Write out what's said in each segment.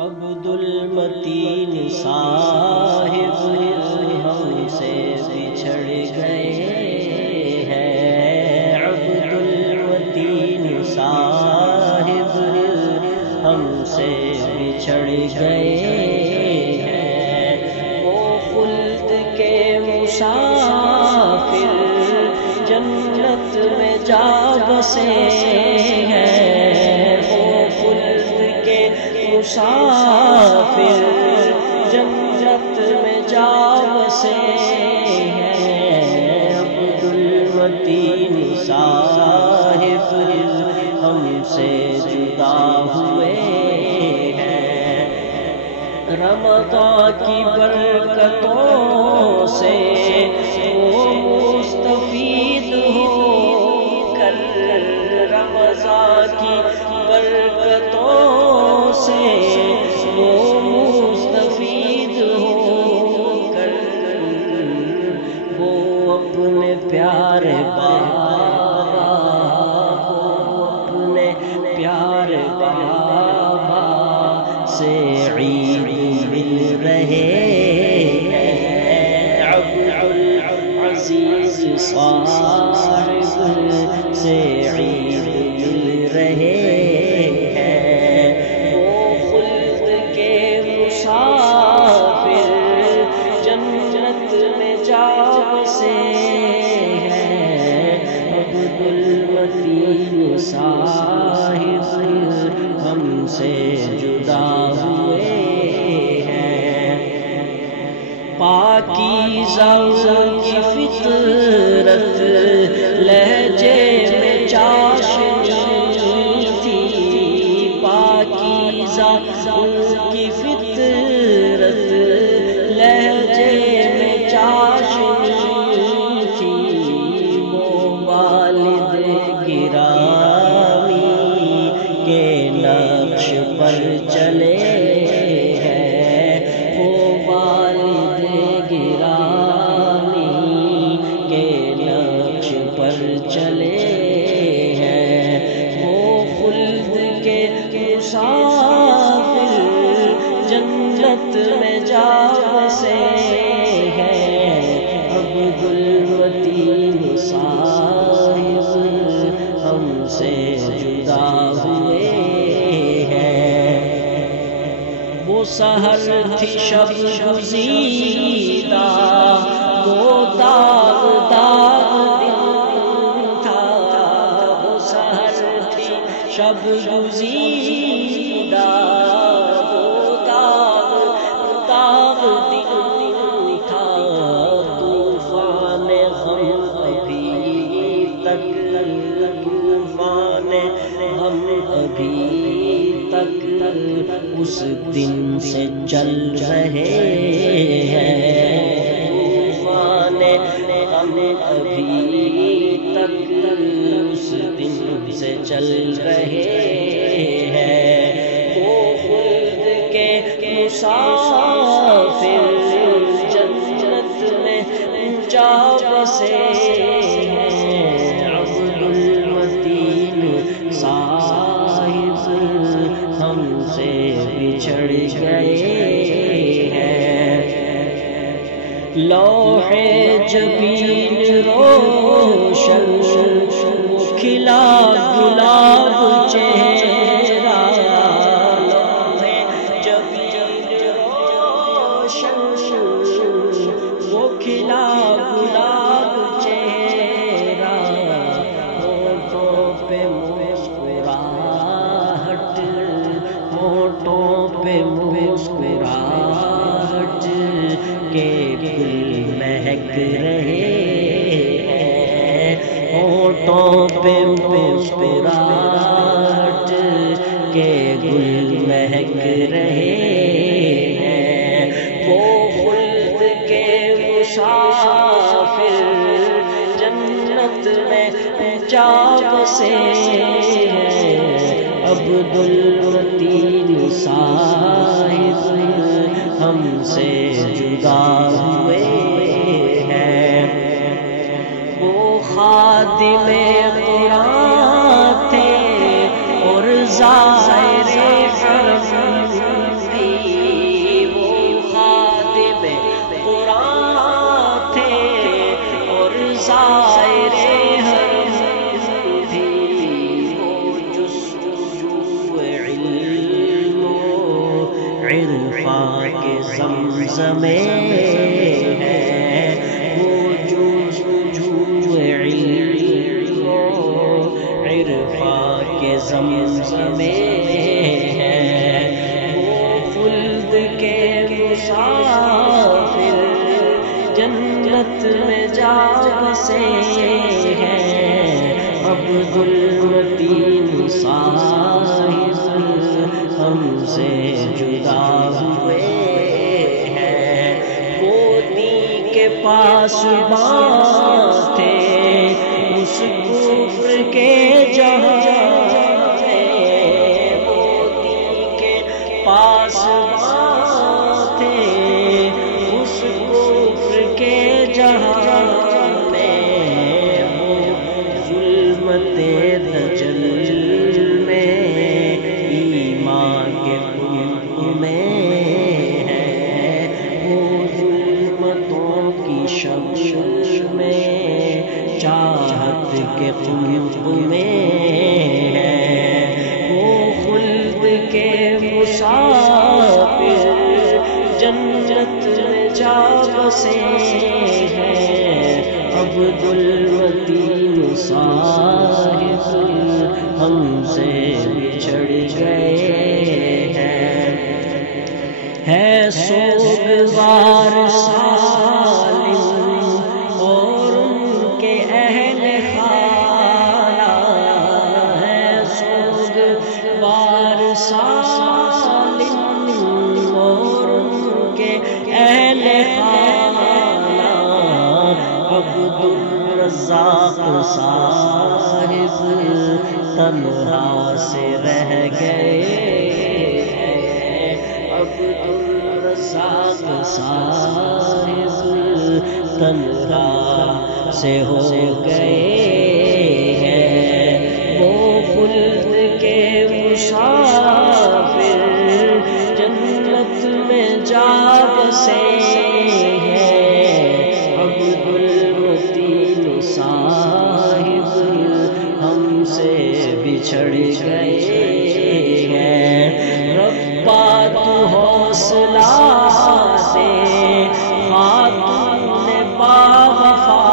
عبد المتین صاحب ہم سے بچھڑ گئے ہیں، عبد المتین صاحب ہم سے بچھڑ گئے ہیں، وہ خلد کے مسافر جنت میں جا بسے ہیں، وہ خلد کے مسافر جنت میں جا بسے ہیں، عبد المتین صاحب ہم سے جدا ہوئے ہیں، رمضان کی برکتوں سے وہ مستفید ہو کر، رمضان کی برکتوں سے وہ مستفید ہو کر، وہ اپنے پیارے بابا کو اپنے پیارے بابا سے عید مل رہے ہیں، عبد العزیز صاحب سے عید مل رہے ہیں، وہ خلد کے مسافر جنت میں جا بسے ہیں، عبد المتین صاحب ہم سے جدا ہوئے ہیں، پاکیزہ کی فطرت لہجے میں چاشنی تھی، پاکیزہ کی فطرت لہجے میں چاشنی تھی، وہ والد گرامی کے نقش پر چلے ہیں، وہ والد گرامی کے نقش پر چلے ہیں، وہ خلد کے مسافر جنت میں جا بسے ہیں، عبد المتین صاحب ہم سے جدا ہوئے ہیں، وہ سحر تھی شب گزیدہ، وہ داغ داغ دن تھا، وہ سحر تھی شب گزیدہ، وہ داغ داغ دن تھا، طوفان غم ابھی تک، طوفان غم ابھی تک اس دن سے چل رہے ہیں، طوفان غم ابھی تک اس دن سے چل رہے ہیں، وہ خلد کے مسافر جنت میں جا بسے ہیں، عبد المتین صاحب ہم سے بچھڑ گئے ہیں، لوح جبین روشن وہ کھلا گلاب چہرہ، لوح جبین روشن وہ کھلا گلاب چہرہ، ہونٹوں پہ مسکراہٹ، ہونٹوں پہ مسکراہٹ کے گل مہک رہے ہیں، ہونٹوں پہ مسکراہٹ کے گل مہک رہے ہیں، وہ خلد کے مسافر جنت میں جا بسے ہیں، عبد المتین صاحب ہم سے جدا ہوئے ہیں، وہ خادم قرآن تھے اور زائر حرم کے زمزم ہے، وہ جو علم و عرفان کے زمزم ہے، وہ خلد کے مسافر جنت میں جا بسے ہیں، عبد المتین صاحب ہم سے جدا ہوئے ہیں، موتی کے پاس باں تھے اس کفر کے جہاں میں، موتی کے پاس باں تھے اس کفر کے جہاں میں، وہ ظلمت دجل میں ایمان کے خلق میں ہے، وہ ظلمتوں کی شمشل میں چاہت کے خلق میں ہے، وہ خلد کے مسافر جنت میں جا بسے ہیں، عبد المتین صاحب ہم سے بچھڑ گئے ہیں، ہے سوگوار سالم اور ان کے اہل خانہ، ہے سوگوار سالم اور ان کے اہل خانہ، عبد الرزاق صاحب تنہا سے رہ گئے ہیں، عبد الرزاق صاحب تنہا سے ہو گئے ہیں، وہ خلد کے مسافر جنت میں جا بسے ہیں، عبد المتین صاحب ہم سے بچھڑ گئے ہیں، ربا تو حوصلہ دے خاتون باوفا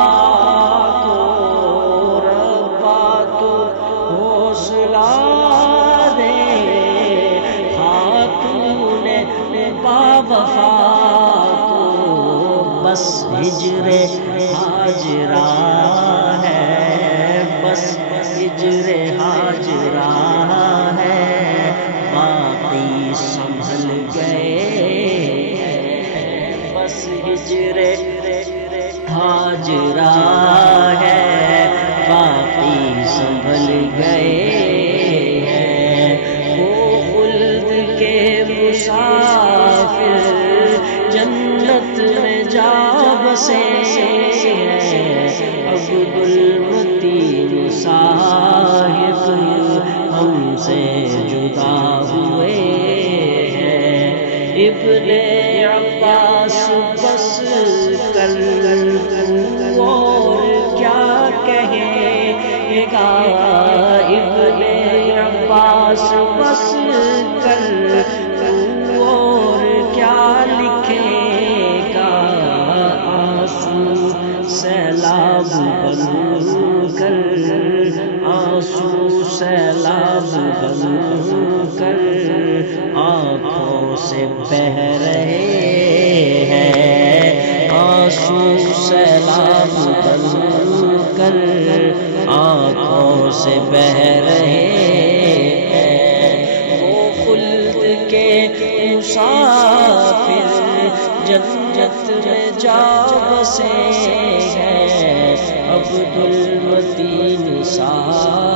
کو، ربا تو حوصلہ دے خاتون باوفا کو، بس ہجر ہاجرہ ہے، بس ہجر ہاجرہ ہے، باقی سنبھل گئے ہیں، بس ہجر ہاجرہ ہے، باقی سنبھل گئے ہیں، وہ خلد کے مسافر جنت میں جا بسے ہیں، عبد المتین صاحب ہم سے جدا ہوئے ہیں، ابن عباس بس کل اور کیا کہے گا، ابن عباس بس کل اور کیا لکھے گا، آنسو سیلاب بن کر، آنسو سیلاب بن کر آنکھوں سے بہہ رہے ہیں، آنسو سیلاب بن کر آنکھوں سے بہہ رہے ہیں، وہ خلد کے مسافر جنت میں جا بسے ہیں، عبد المتین صاحب